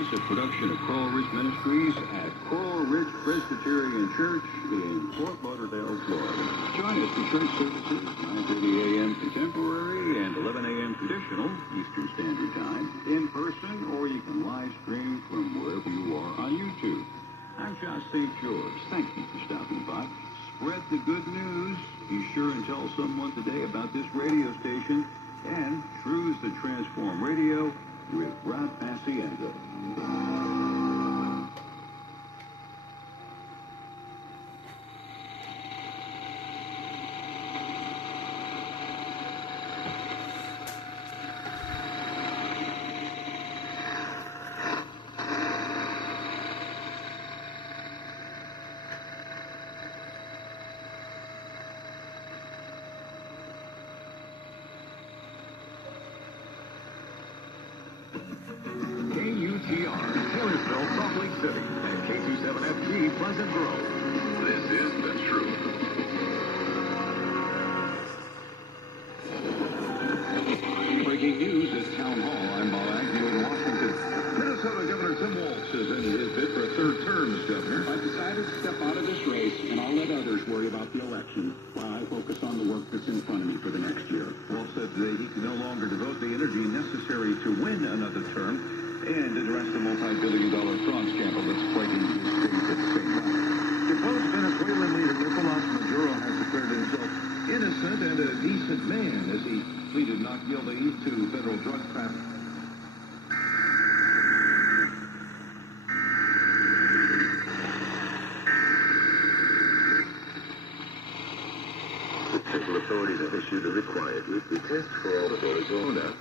It's a production of Coral Ridge Ministries at Coral Ridge Presbyterian Church in Fort Lauderdale, Florida. Join us for church services, 9:30 a.m. contemporary and 11 a.m. traditional Eastern Standard Time, in person, or you can live stream from wherever you are on YouTube. I'm John St. George. Thank you for stopping by. Spread the good news. Be sure and tell someone today about this radio station and Truths That Transform Radio with Rod Pacienza. Taylorsville, Salt Lake City, and K27FG, Pleasant Grove. This is the truth. Breaking news at Town Hall. I'm Bob Agnew in Washington. Minnesota Governor Tim Walz is in his bid for a third term as governor. I've decided to step out of this race, and I'll let others worry about the election while I focus on the work that's in front of me for the next year. Walz said today he can no longer devote the energy necessary to win another term and address the multi-billion-dollar fraud scandal that's plaguing his state at the same time. Deposed Venezuelan leader Nicolas Maduro has declared himself innocent and a decent man as he pleaded not guilty to federal drug trafficking. The federal authorities have issued a required weekly test for all of Arizona.